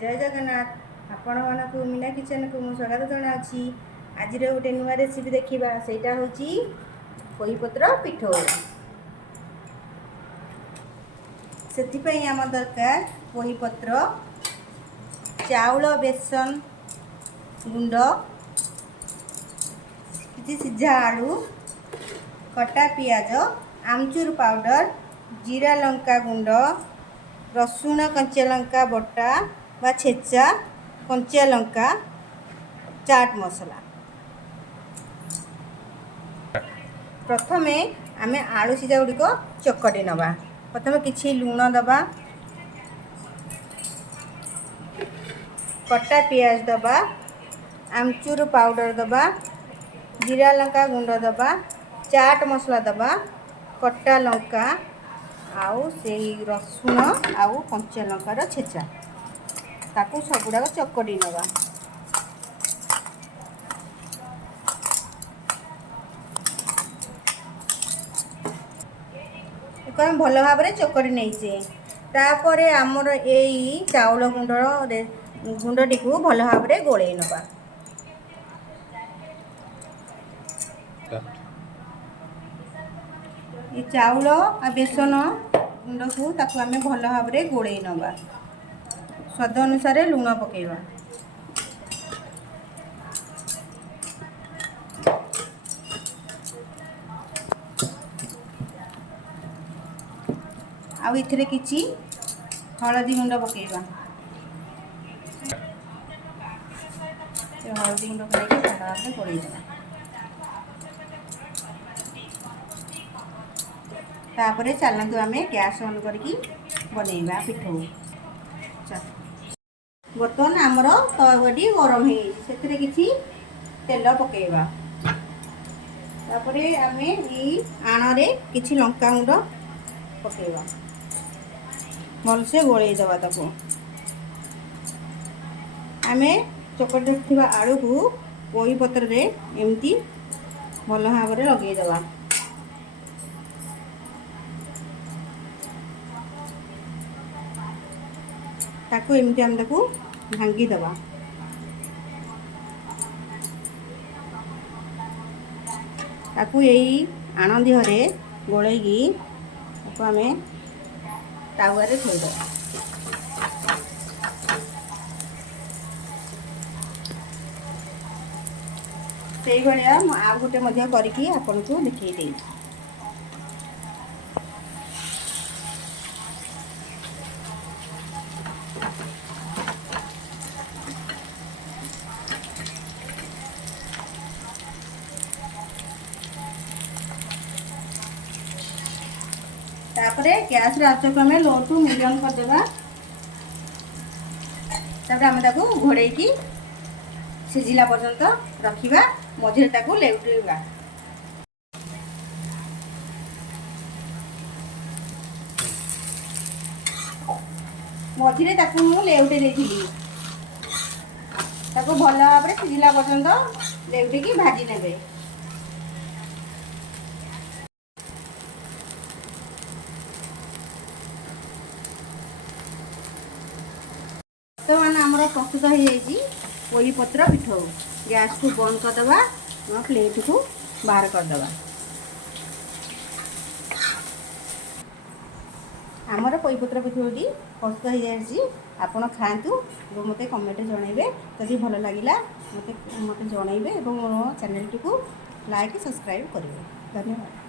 जय जगन्नाथ आपण मानक मीना किचन को मु स्वागत जनावि। आज गोटे नुआ रेसिपी देखा सेटा हूँ पोईपत्र पिठो। से आम दरकार पोईपत्र चाउल बेसन गुंड कि सीझा आलू कटा पियाज आमचूर पाउडर जीरा लंका गुंड रसुण कंचा लंका बटा बा छेचा कंचा लंका चाट मसला। प्रथमे आमे आलू सीझा गुड़िक चकटी नवा। प्रथमे किछि लुण दबा कटा पियाज दबा आमचूर पाउडर दबा जीरा लंका गुंड दबा चाट मसला दबा कटा लंका आउ से रसुण आउ कंचा लंकार छेचा ताकू सबुड़ाक चकटी नवा। आम भल भाव चकटी नहीं तापर आमर यही चाउल गुंडी को भल भाव गोले नवा। ये चाउल आ बेसन गुंड को ताकू आम भल भाव गोले नवा। स्वाद अनुसार लुण पकेवा। आउ इथिरे किछि हळदी गुंड पकेवा। हळदी गुंड पकेई भल भाव गोले देवा। तापर चलतु आम गैस ऑन करके बनैबा पिठो। बर्तमान आमर तवटी गरम है किसी तेल पकेबा। तापर आम आण किछि लंका गुंड पकेबा भलसे गोले दबा। ताको आम चकटी रखिबा आलू को पोई पत्र रे एमती भल भाव लगे दबा। ताकू एमती आम ताकू भांगी दबा। ताकू यही आण दिहरे गोलेगी आम तावारे थोईदबा। से भाया आउ गोटे करके आपन को देखई देई। तापरे गैस आंच को आम लो टू मीडियम करदेबा। तापर आम ताको घोड़े की सिझिला पर्यंत रखिबा मझे ताको लेउटेबा। मझे ताको मु लेउटे देथिली। ताको भल भाव सिझिला पर्यंत लेउटे की भाजी नेबे। तो मैंने आमर प्रस्तुत हो जाइए पोईपत्र पिठो। गैस को बंद करदे प्लेट को बाहर करदे। आमर पोईपत्र पिठोटी प्रस्तुत हो जाए। आपण खातु और मत कमेंट जनइबे जदि भल लगिला मत जनइबे और मो चैनल को लाइक सब्सक्राइब करेंगे। धन्यवाद।